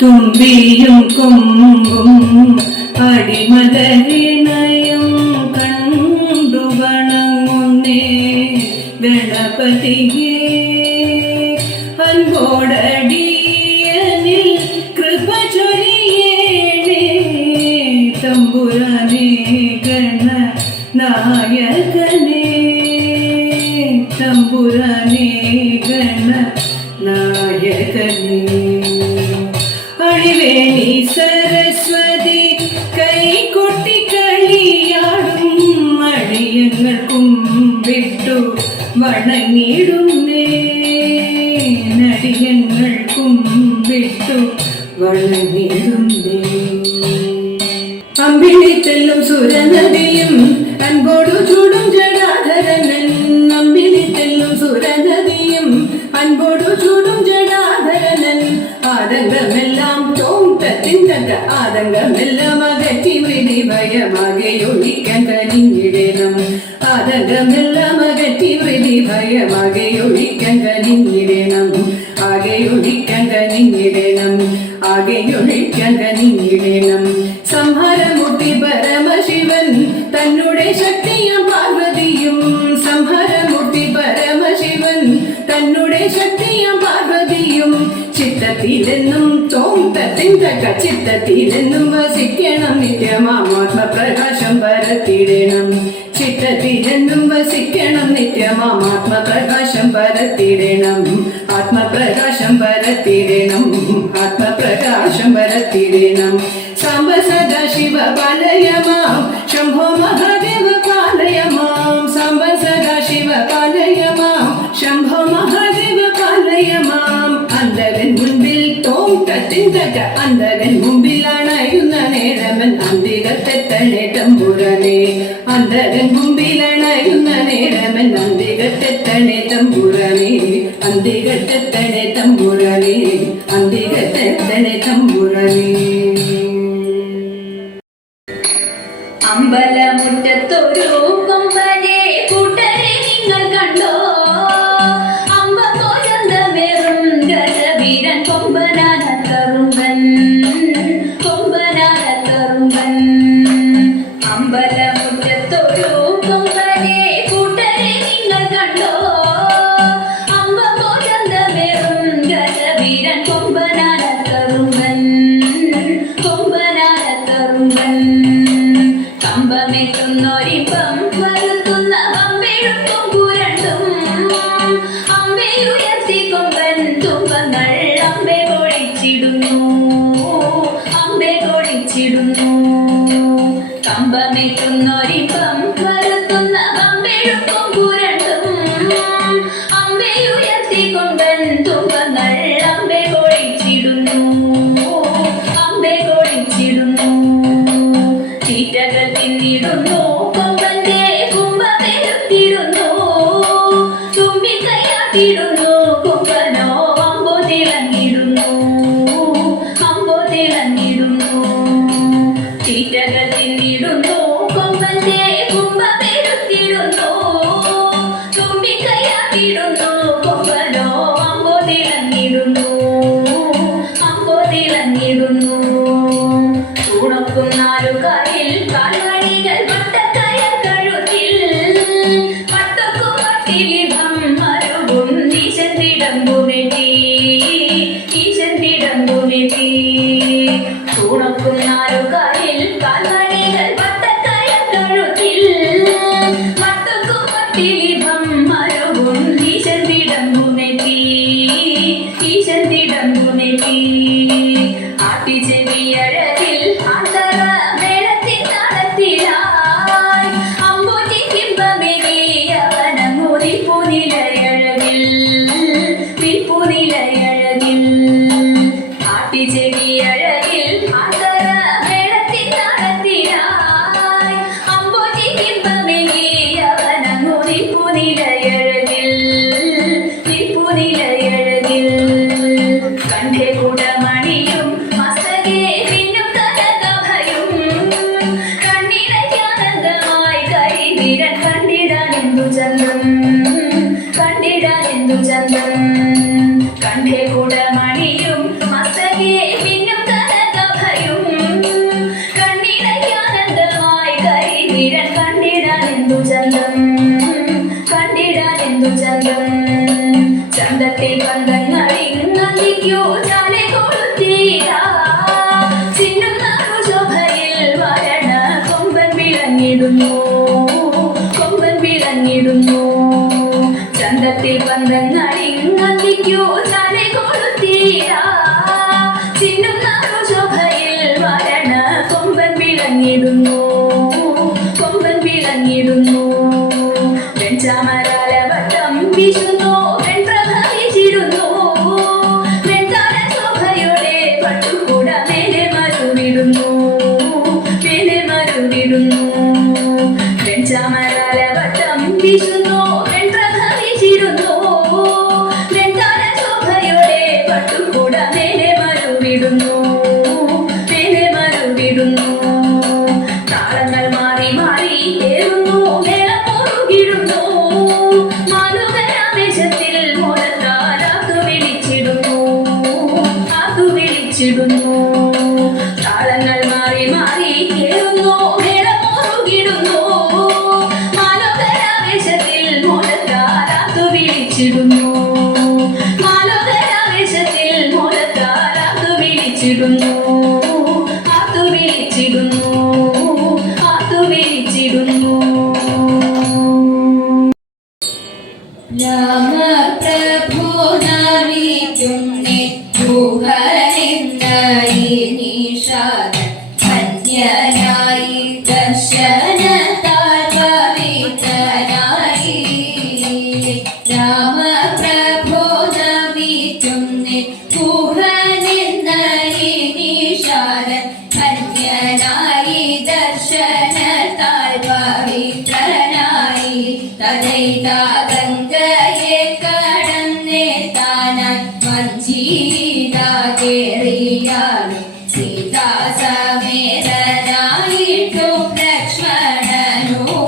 തുമ്പിയും കൊമ്പും അടിമതരിണയും കണ്ടു വണങ്ങുന്നേ ഗണപതിയെ അൻപോടടിയനിൽ കൃപ ചൊരിയേണേ തമ്പുരാനേ ഗണനായകനേ തമ്പുരാനേ ഗണനായകനേ അഴിവേണി സരസ്വതി കൈകൊട്ടി കളിയാടും അടിയങ്ങൾക്കും വിട്ടു വണങ്ങിടുന്നേ നടിയങ്ങൾക്കും വിട്ടു വണങ്ങിടുന്നേ അമ്പിളി തെല്ലും സുരനദിയും അൻപോടു ചൂടും ജടാധരനൻ അമ്പിളി തെല്ലും സുരനദിയും അൻപോടു ചൂടും ജടാധരനൻ ആതങ്കമെല്ലാം തോന്തത്തിന്തക ആതങ്കമെല്ലാം അകറ്റി വിടി ഭയമാകെയൊഴിക്കാൻ കനിഞ്ഞിടണം ആതങ്കമെല്ലാം അകറ്റി വിടി ഭയമാകെയൊഴിക്കാൻ കനിഞ്ഞിടണം ആകെയൊഴിക്കാൻ കനിഞ്ഞിടണം ആകെയൊഴിക്കാൻ കനിഞ്ഞിടണം സംഹാരമുട്ടി പരമശിവൻ തന്നുടെ ശക്തിയും പാർവതിയും സംഹാരമുട്ടി പരമശിവൻ തന്നുടെ ശക്തിയും പാർവതിയും ചിത്തത്തിലെന്നും തോന്തത്തിന്തക ചിത്തത്തിലെന്നും വസിക്കണം നിത്യമാത്മപ്രകാശം പരത്തിടണം ചിത്തത്തിലെന്നും വസിക്കണം നിത്യമാത്മപ്രകാശം പരത്തിടണം ആത്മപ്രകാശം പരത്തിടണം ആത്മപ്രകാശം പരത്തിടണം സാംബ സദാശിവ പാലയമാം ശംഭോ മഹാദേവ പാലയമാം സാംബ സദാശിവ പാലയമാം ശംഭോ മഹാദേവ പാലയമാം അന്തകൻ മുൻപിൽ തോന്തത്തിന്തക അന്തകൻ മുമ്പിൽ അണയുന്ന നേരമൻ അന്തികത്തെത്തണേ തമ്പുരാനേ അന്തകൻ മുമ്പിൽ അണയുന്ന നേരമൻ അന്തികത്തെത്തണേ തമ്പുരാനേ അന്തികത്തെത്തണേ തമ്പുരാനേ അന്തികത്തെത്തണേ തമ്പുരാനേ അമ്പലമുറ്റത്തൊരു കൊമ്പനെ കൂട്ടരെ നിങ്ങൾ കണ്ടോ അമ്പ പോരന്തമേറും ഗജവീരൻ കൊമ്പനാനത്തറുമ്പൻ കൊമ്പനാനത്തറുമ്പൻ അമ്പലമുറ്റത്തൊരു കൊമ്പനെ കൂട്ടരെ നിങ്ങൾ കണ്ടോ അമ്പ പോരന്തമേറും ഗജവീരൻ കൊമ്പനാനത്തറുമ്പൻ കൊമ്പനാനത്തറുമ്പൻ കമ്പമെത്തുന്നൊരിപ്പം വരുത്തുന്ന അമ്പെഴുത്തും പുരണ്ടും അമ്പയുയർത്തി കൊമ്പൻ തുമ്പങ്ങൾ അമ്പെ കൊഴിച്ചിടുന്നു അമ്പെ കൊഴിച്ചിടുന്നു കമ്പമെത്തുന്നൊരിപ്പം വരുത്തുന്ന അമ്പെഴുത്തും പുരണ്ടും അമ്പയുയർത്തി കൊമ്പൻ തുമ്പങ്ങൾ അമ്പെ കൊഴിച്ചിടുന്നു അമ്പെ കൊഴിച്ചിടുന്നു ചീറ്റകൾ തിന്നിടുന്നു കൊമ്പന്റെ കുമ്പമെടുത്തിടുന്നു തുമ്പിക്കൈയാട്ടിടുന്നു കൊമ്പനോ അമ്പോ തിളങ്ങിടുന്നു അമ്പോ തിളങ്ങിടുന്നു ചീറ്റകൾ തിന്നിടുന്നു കൊമ്പന്റെ കുമ്പമെടുത്തിടുന്നു തുമ്പിക്കൈയാട്ടിടുന്നു കൊമ്പനോ അമ്പോ തിളങ്ങിടുന്നു അമ്പോ തിളങ്ങിടുന്നു ഉണക്കുന്നാലുകാരിൽ കാൽവഴികൾ വട്ടക്കയർ കഴുത്തിൽ വട്ടക്കുമട്ടിലിഭം മരുവും ഈശന്തിടമ്പുമെത്തി ഈശന്തിടമ്പുമെത്തി ഉണക്കുന്നാലുകാരിൽ കാൽവഴികൾ വട്ടക്കയർ കഴുത്തിൽ വട്ടക്കുമട്ടിലിഭം മരുവും ഈശന്തിടമ്പുമെത്തി ഈശന്തിടമ്പുമെത്തി ആട്ടിച്ചെവിയഴകിൽ ആന്തറ മേളത്തിൻ താളത്തിലായി അമ്പൂറ്റി കിംബമേവിയവനങ്ങു നിൽപ്പുനിലയഴകിൽ നിൽപ്പുനിലയഴകിൽ ആട്ടിച്ചെവിയഴകിൽ ആന്തറ മേളത്തിൻ താളത്തിലായി പന്തങ്ങളിങ്ങത്തിക്കു തലേ കൊളുത്തീരാ ചിന്നുന്ന ശോഭയിൽ വരണ കൊമ്പൻ വിളങ്ങിടുന്നു വെഞ്ചാമരാലവട്ടം വീശുന്നു വെൺപ്രഭവിച്ചിടുന്നു വെൺതാര ശോഭയോടെ പട്ടുകൂട മേലെ മരുവിടുന്നു വെഞ്ചാമരാലവട്ടം വീശുന്നു വെൺപ്രഭവിച്ചിടുന്നു വെൺതാര ശോഭയോടെ പട്ടുകൂട മേലെ മരുവിടുന്നു താളങ്ങൾ മാറി മാറി ഏറുന്നു മേളം മുറുകിടുന്നു മാനുകരാവേശത്തിൽ മോദത്താലാത്തു വിളിച്ചിടുന്നു താളങ്ങൾ മാറി മാറി ഏറുന്നു മേളം മുറുകിടുന്നു മാനുകരാവേശത്തിൽ മോദത്താലാത്തു വിളിച്ചിടുന്നു രാമപ്രഭു നമിക്കുന്നേ ഗുഹനിന്നായി നിഷാദൻ ധന്യനായി ദർശനത്താൽ പവിത്രനായി രാമപ്രഭു നമിക്കുന്നേ ഗുഹനിന്നായി നിഷാദൻ ധന്യനായി ദർശനത്താൽ പവിത്രനായി തദൈതാ ഗംഗയെ കടന്നേ താനാൻ വഞ്ചിതാ കേറിയാലും സീതാ സമേതനായിട്ടും ലക്ഷ്മണനുമായി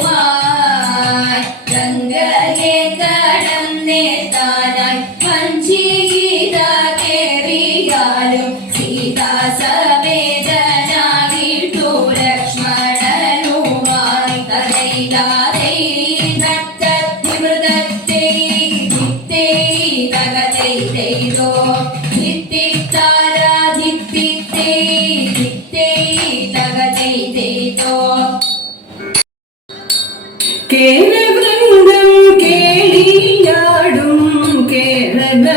ഗംഗയെ കടന്നേ താനാൻ വഞ്ചിതാ കേറിയാലും സീതാ സമേതനായിട്ടും ലക്ഷ്മണനുമായി തദൈതാ കേരവൃന്ദം കേളിയാടും കേരളമാനാട്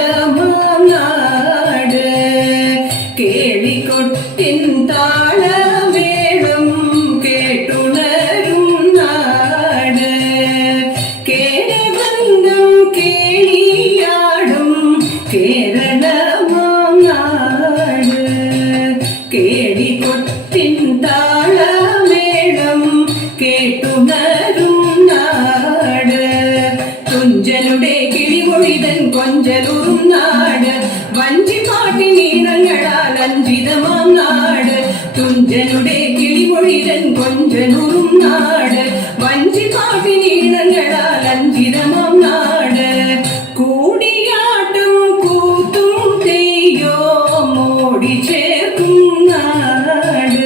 കേളികൊട്ടിൻ താളമേളം കേട്ടുണരും നാട് കേരവൃന്ദം കേളിയാടും കേരളമാനാട് കേളികൊട്ടിൻ താളമേളം കേട്ടുണരും തുഞ്ചനുടെ കിളിമൊഴിതൻ കൊഞ്ചലുറും നാട് വഞ്ചിപ്പാട്ടിനീണങ്ങളാൽ അഞ്ചിതമാം നാട് തുഞ്ചനുടെ കിളിമൊഴിതൻ കൊഞ്ചലുറും നാട് വഞ്ചിപ്പാട്ടിനീണങ്ങളാൽ അഞ്ചിതമാം നാട് കൂടിയാട്ടും കൂത്തും തെയ്യോ മോടി ചേർക്കും നാട്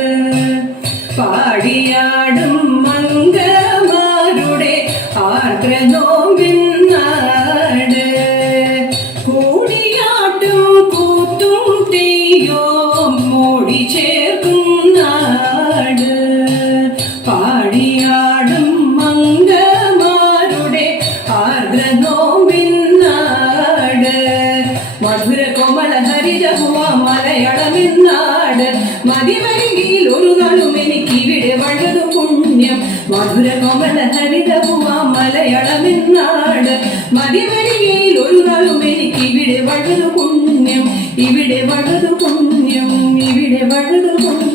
പാടിയാടും മംഗമാരുടെ ആർദ്രനോവിൻ നാട് കൂടിയാട്ടും കൂത്തും തെയ്യോ മോടി ചേർക്കും നാട് പാടിയാടും മംഗമാരുടെ ആർദ്രനോവിൻ നാട് മധുര കോമള ഹരിതഹുവ മലയാളമെന്നാട് മതിവരികിൽ ഒരു നാളും എനിക്കിവിടെ വളരെ പുണ്യം മധുര കോമള ഹരിതഹുവ മലയാളമെന്നാട് മതിവരികിൽ ഒരു നാളും എനിക്കിവിടെ വളരെ പുണ്യം ഇവിടെ വളരെ പുണ്യം ഇവിടെ വളരെ പുണ്യം